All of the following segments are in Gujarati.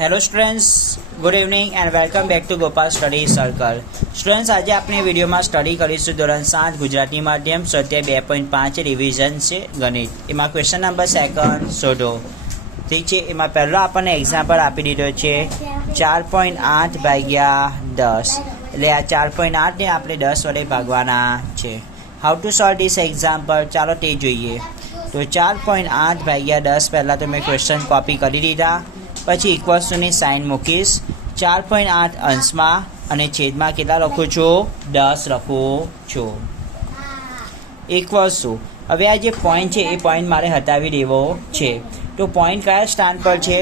Hello students, good evening and welcome back to Gopal study circle. Students, આજે આપણે વિડીયોમાં સ્ટડી કરીશું ધોરણ 7 ગુજરાતી માધ્યમ સ્વાધ્યાય 2.5 રિવિઝન છે ગણિત. એમાં ક્વેશ્ચન નંબર 2 શોધો. ઠીક છે, એમાં પહેલો આપણને એક્ઝામ્પલ આપી દીધો છે 4.8 ભાગ્યા 10. એટલે આ 4.8ને આપણે 10 વડે ભાગવાના છે. How to solve this example, ચાલો તે જોઈએ. તો 4.8 ભાગ્યા 10 પહેલાં તો મેં ક્વેશ્ચન કોપી કરી દીધા, પછી ઇક્વલ્સની સાઇન મૂકીશ. 4.8 અંશમાં અને છેદમાં કેટલા લખું છું? 10 લખું છું. ઇક્વલ્સ શું? હવે આ જે પોઈન્ટ છે એ પોઈન્ટ મારે હટાવી દેવો છે. તો પોઈન્ટ કયા સ્થાન પર છે?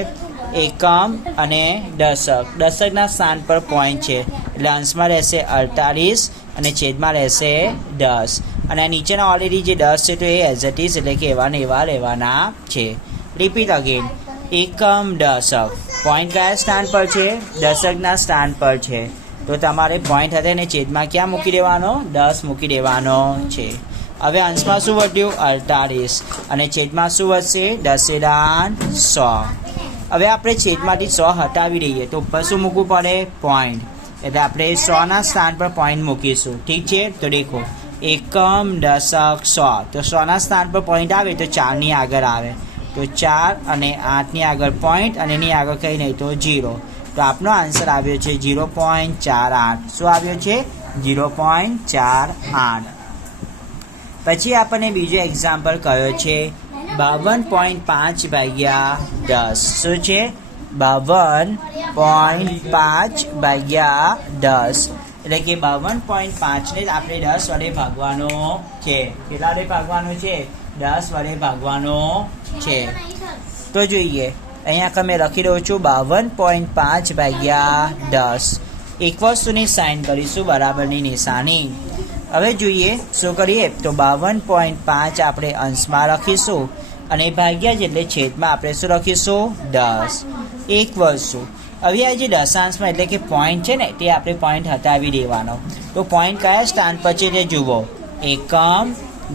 એકમ અને દશક. દશકના સ્થાન પર પોઈન્ટ છે, એટલે અંશમાં રહેશે 48 અને છેદમાં રહેશે 10. અને આ નીચેના ઓલરેડી જે 10 છે તો એ એઝ ઇટ ઇઝ, એટલે કે એવા ને એવા રહેવાના છે. Repeat again. એકમ દશક. પોઈન્ટ કયા સ્થાન પર છે? દશકના સ્થાન પર છે. તો તમારે પોઈન્ટ હશે ને છેદમાં ક્યાં મૂકી દેવાનો? 10 મૂકી દેવાનો છે. હવે અંશમાં શું વધ્યું? 48 અને છેદમાં શું વધશે? 10/100. હવે આપણે છેદમાંથી 100 હટાવી દઈએ તો ઉપર શું મૂકવું પડે? પોઈન્ટ. એટલે આપણે 100ના સ્થાન પર પોઈન્ટ મૂકીશું. ઠીક છે, તો દેખો એકમ દશક 100. તો 100ના સ્થાન પર પોઈન્ટ આવે તો 4ની આગળ આવે. તો 4 અને 8ની આગળ પોઈન્ટ અને એની આગળ કંઈ નહીં તો 0. તો આપનો આન્સર આવ્યો છે 0.48. શું આવ્યો છે? 0.48. પછી આપણને બીજો એક્ઝામ્પલ કયો છે 52.5 ભાગ્યા 10. શું છે? 52.5 ભાગ્યા 10. એટલે કે 52.5ને આપણે 10 વડે ભાગવાનો છે. કેટલા વડે ભાગવાનો છે? 10 વડે ભાગવાનો છે. તો જોઈએ, અહીંયા તમે લખી દઉં છું 52.5 ભાગ્યા 10. ઇક્વલ્સની સાઇન કરીશું, બરાબરની નિશાની. હવે જોઈએ શું કરીએ. તો 52.5 આપણે અંશમાં લખીશું અને ભાગ્યા જ એટલે છેદમાં આપણે શું લખીશું? 10. ઇક્વલ્સ શું? હવે આ જે દશાંશમાં એટલે કે પોઈન્ટ છે ને તે આપણે પોઈન્ટ હટાવી દેવાનો. તો પોઈન્ટ કયા સ્થાન પર છે તે જુઓ. એકમ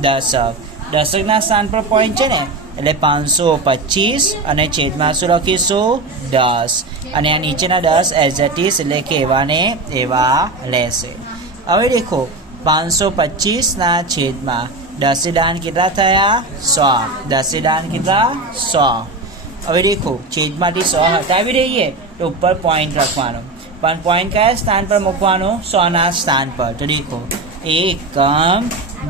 દશક. દશકના સ્થાન પર પોઈન્ટ છે ને, એટલે 525 અને છેદમાં શું લખીશું? 10. અને આ નીચેના 10 એઝ ઇટ ઇઝ, એટલે કે એવા ને એવા રહેશે. હવે દેખો 525ના છેદમાં 10/100 કેટલા થયા? 100. 10/100 કેટલા? 100. હવે દેખો છેદમાંથી 100 હટાવી દઈએ તો ઉપર પોઈન્ટ રાખવાનો. પણ પોઈન્ટ કયા સ્થાન પર મૂકવાનો? 100ના સ્થાન પર. તો દેખો એકમ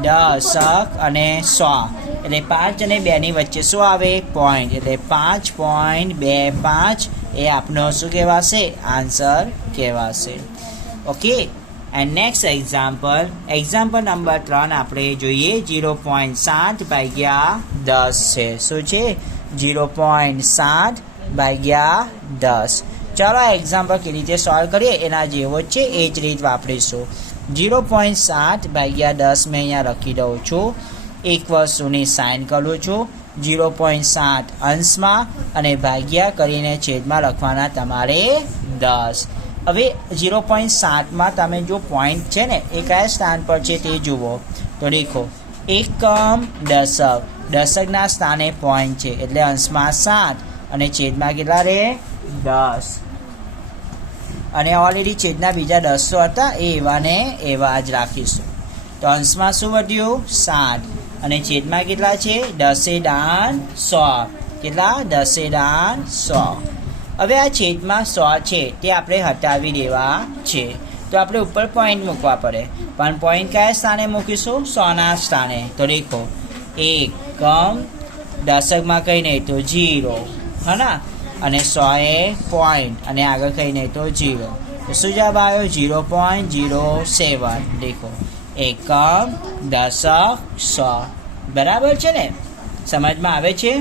દશક અને 100. એટલે 5 અને 2ની વચ્ચે શું આવે? પોઈન્ટ. એટલે 5.25 એ આપનો શું કહેવાશે? આન્સર કહેવાશે. Okay. And next example number 3 આપણે જોઈએ 0.7 ભાગ્યા 10 છે. શું છે? 0.7 ભાગ્યા 10. ચાલો આ એક્ઝામ્પલ કેવી રીતે સોલ્વ કરીએ એના જેવો જ છે, એ જ રીત વાપરીશું. 0.7 ભાગ્યા 10 મેં અહીંયા લખી દઉં છું. ઇક્વલ્સની સાઇન કરું છું. 0.7 અંશમાં અને ભાગ્યા કરીને છેદમાં લખવાના તમારે 10. હવે 0.7માં તમે જો પોઈન્ટ છે ને એ કયા સ્થાન પર છે તે જુઓ. તો દેખો એકમ દશક. દશકના સ્થાને પોઈન્ટ છે, એટલે અંશમાં 7 અને છેદમાં કેટલા રહે? 10. અને ઓલરેડી છેદના બીજા 10 હતા એ એવા ને એવા જ રાખીશું. તો અંશમાં શું વધ્યું? 7 અને છેદમાં કેટલા છે? 10/100. કેટલા? 10/100. હવે આ છેદમાં 100 છે તે આપણે હટાવી દેવા છે. તો આપણે ઉપર પોઈન્ટ મૂકવા પડે. પણ પોઈન્ટ કયા સ્થાને મૂકીશું? 100ના સ્થાને. તો દેખો એકમ દશકમાં કંઈ નહીં તો 0, હા. અને 100 એ પોઈન્ટ અને આગળ કંઈ નહીં તો 0. તો શું જવાબ આવ્યો? 0.07. દેખો એકમ દશક 100. બરાબર છે ને? સમજમાં આવે છે?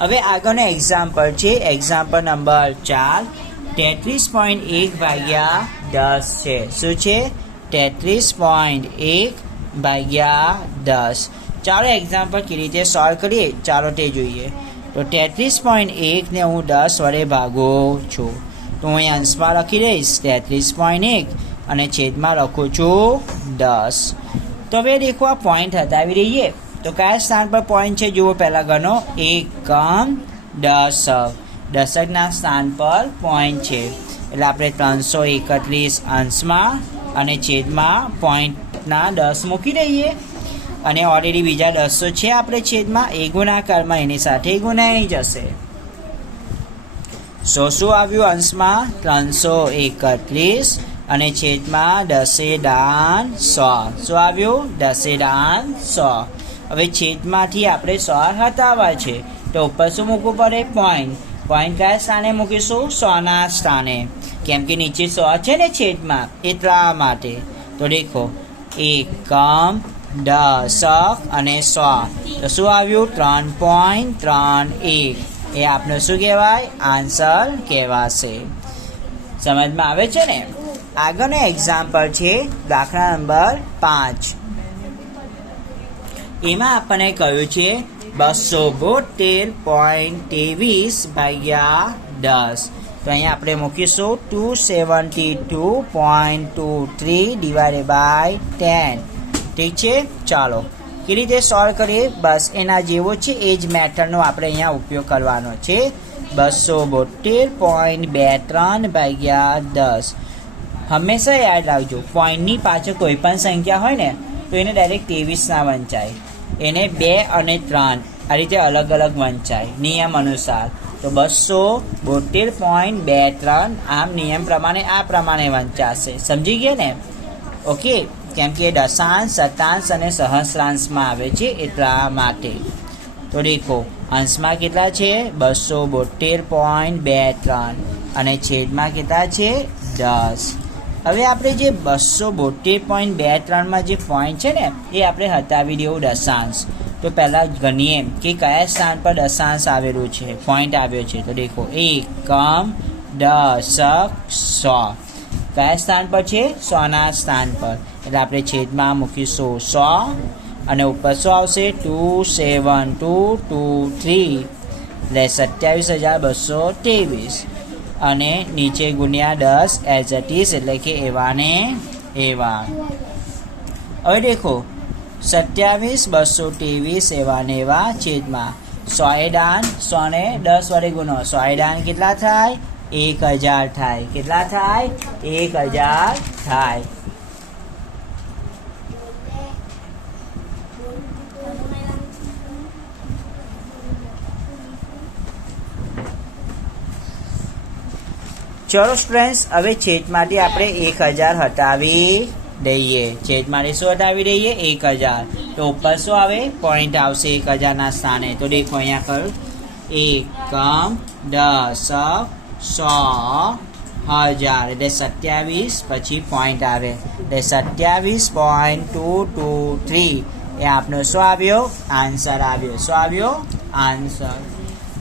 હવે આગળનો એક્ઝામ્પલ છે એક્ઝામ્પલ નંબર 4 33.1 ભાગ્યા 10 છે. શું છે? 33.1 ભાગ્યા 10. ચાલો એક્ઝામ્પલ કેવી રીતે સોલ્વ કરીએ ચાલો તે જોઈએ. તો 33.1ને હું 10 વડે ભાગું છું. તો હું અહીં અંશમાં લખી દઈશ 33.1 અને છેદમાં લખું છું 10. તો હવે દેખો આ પોઈન્ટ હટાવી દઈએ તો કયા સ્થાન પર પોઈન્ટ છે જુઓ. પહેલાં ગણો એકમ દશક. દશકના સ્થાન પર પોઈન્ટ છે એટલે આપણે 331 અંશમાં અને છેદમાં પોઈન્ટના 10 મૂકી દઈએ અને ઓલરેડી બીજા 10 છે આપણે છેદમાં એ ગુણાકારમાં એની સાથે ગુણાઈ જશે. શું આવ્યું અંશમાં 331 અને છેદમાં 10/100. શું આવ્યું 10/100. હવે છેદમાંથી આપણે 100 હટાવવા છે તો ઉપર શું મૂકવું પડે પોઈન્ટ. પોઈન્ટ કયા સ્થાને મૂકીશું 100ના સ્થાને કેમ કે નીચે 100 છે ને છેદમાં એટલા માટે. તો દેખો એકમ દશક અને 100 તો શું આવ્યું 3.31 એ આપણે શું કહેવાય આન્સર કહેવાશે. સમજમાં આવે છે ને. આગળનો એક્ઝામ્પલ છે દાખલા નંબર 5. એમાં આપણને કહ્યું છે 272.23 ભાગ્યા 10. તો અહીંયા આપણે મૂકીશું 272.23 ડિવાઇડેડ બાય 10. ઠીક છે. ચાલો કેવી રીતે સોલ્વ કરીએ બસ એના જેવો છે એ જ મેથડનો આપણે અહીંયા ઉપયોગ કરવાનો છે. 272.23 ભાગ્યા 10. હંમેશા યાદ રાખજો પોઈન્ટની પાછળ કોઈ પણ સંખ્યા હોય ને તો એને ડાયરેક્ટ 23 ના વંચાય, એને 2 અને 3 આ રીતે અલગ અલગ વંચાય નિયમ અનુસાર. તો 272.23 આમ નિયમ પ્રમાણે આ પ્રમાણે વંચાશે. સમજી ગયા ને. ઓકે કેમ કે દશાંશ શતાંશ અને સહસ્રાંશમાં આવે છે એટલા માટે. તો દેખો અંશમાં કેટલા છે 272.23 અને છેદમાં કેટલા છે 10. હવે આપણે જે 272.23 માં જે પોઈન્ટ છે ને એ આપણે હટાવી દેવું દશાંશ. તો પહેલાં ગણીએ કે કયા સ્થાન પર દશાંશ આવેલું છે પોઈન્ટ આવ્યો છે. તો દેખો એકમ દશક 100 કયા સ્થાન પર છે 100ના સ્થાન પર એટલે આપણે છેદમાં મૂકીશું 100 અને ઉપર શું આવશે 27223 એટલે 27,223 અને નીચે ગુણ્યા 10 એઝ ઇટ ઇઝ એટલે કે એવા ને એવા. હવે દેખો 27,223 એવા ને એવા છેદમાં 100 દાન 100 ને 10 વડે ગુણો 100 દાન કેટલા થાય 1000 થાય. કેટલા થાય 1000 થાય. ચલો સ્ટુડન્ટ્સ હવે છેદમાંથી આપણે 1000 હટાવી દઈએ. છેદમાંથી શું હટાવી દઈએ 1000. તો ઉપર શું આવે પોઈન્ટ આવશે 1000ના સ્થાને. તો દેખો અહીંયા કરું એકમ દશક 100,000 એટલે 27 પછી પોઈન્ટ આવે એટલે 27.223 એ આપણો શું આવ્યો આન્સર આવ્યો. શું આવ્યો આન્સર.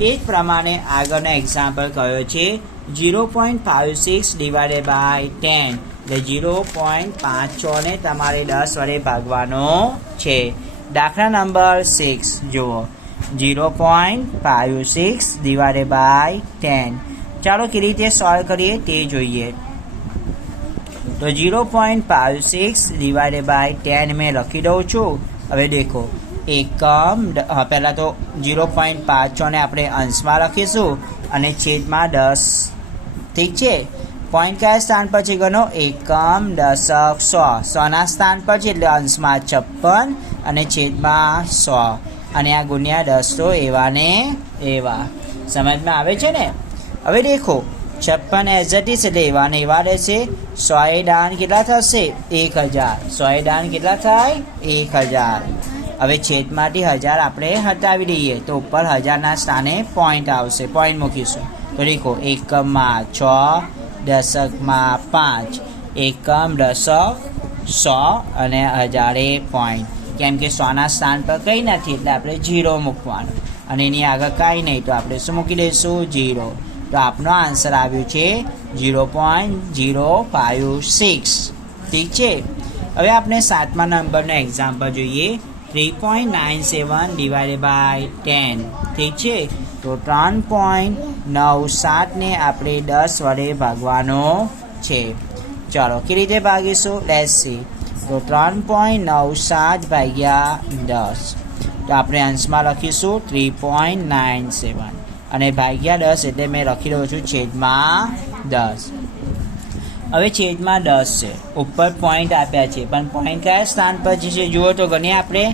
એ જ પ્રમાણે આગળનો એક્ઝામ્પલ કયો છે 0.56 ડિવાઇડેડ બાય 10 એટલે 0.56 ને તમારે 10 વડે ભાગવાનો છે. દાખલા નંબર 6 જુઓ 0.56 ડિવાઇડેડ બાય 10. ચાલો કેવી રીતે સોલ્વ કરીએ તે જોઈએ. તો 0.56 ડિવાઇડેડ બાય 10 મેં લખી દઉં છું. હવે દેખો એકમ પહેલાં તો 0.56 ને આપણે અંશમાં લખીશું અને છેદમાં 10. ઠીક છે. પોઈન્ટ કયા સ્થાન પર છે ગણો એકમ દશક 100ના સ્થાન પર છે એટલે અંશમાં 56 અને છેદમાં 100 અને આ ગુણ્યા 10 તો એવા ને એવા. સમજમાં આવે છે ને. હવે દેખો 56 એઝ ઇટ ઇઝ એટલે એવા ને એવા રહેશે. 100 દાન કેટલા થશે 1000. 100 દાન કેટલા થાય 1000. હવે છેદમાંથી 1000 આપણે હટાવી દઈએ તો ઉપર 1000ના સ્થાને પોઈન્ટ આવશે. પોઈન્ટ મૂકીશું. તો દેખો એકમમાં 6 દશકમાં 5 એકમ દશક 100 અને 1000 પોઈન્ટ. કેમ કે 100ના સ્થાન પર કંઈ નથી એટલે આપણે 0 મૂકવાનું અને એની આગળ કાંઈ નહીં તો આપણે શું મૂકી દઈશું 0. તો આપણો આન્સર આવ્યું છે 0.056. ઠીક છે. હવે આપણે 7મા નંબરનો એક્ઝામ્પલ જોઈએ 3.97 ડિવાઇડેડ બાય 10. ઠીક છે. તો 3.97 ને આપણે 10 વડે ભાગવાનો છે. ચાલો કેવી રીતે ભાગીશું લેટ્સ સી. તો 3.97 ભાગ્યા 10 તો આપણે અંશમાં લખીશું 3.97 અને ભાગ્યા 10 એટલે મેં લખી રહ્યો છું છેદમાં 10. હવે છેદમાં 10 છે, ઉપર પોઈન્ટ આપ્યા છે, પણ પોઈન્ટ કયા સ્થાન પર છે જુઓ તો ગણીએ આપણે.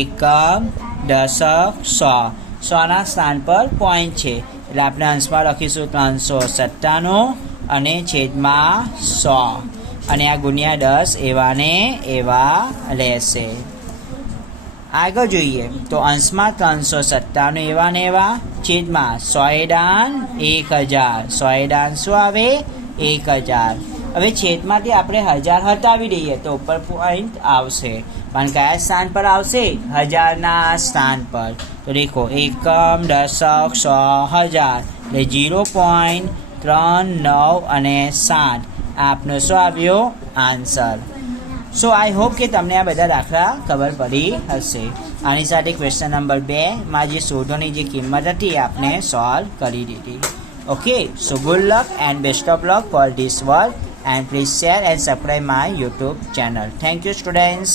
એકમ, દશક, 100. 100ના સ્થાન પર પોઈન્ટ છે એટલે આપણે અંશમાં લખીશું 397 અને છેદમાં 100 અને આ ગુણ્યા 10 એવા ને એવા રહેશે. આગળ જોઈએ તો અંશમાં 397 એવા ને એવા, છેદમાં 100 દાન 1000. 100 દાન શું આવે? 1000. હવે છેદમાંથી આપણે 1000 હટાવી દઈએ તો ઉપર પોઈન્ટ આવશે, પણ કયા સ્થાન પર આવશે? 1000ના સ્થાન પર. તો દેખો એકમ, દશક, 100, 1000 એટલે 0.39 અને 7 આપનો શું આવ્યો? આન્સર. સો આઈ હોપ કે તમને આ બધા દાખલા ખબર પડી હશે. આની સાથે ક્વેશ્ચન નંબર 2 માં જે શોધોની જે કિંમત હતી એ આપણે સોલ્વ કરી દીધી. Okay, so good luck and best of luck for this work and please share and subscribe my YouTube channel. Thank you students.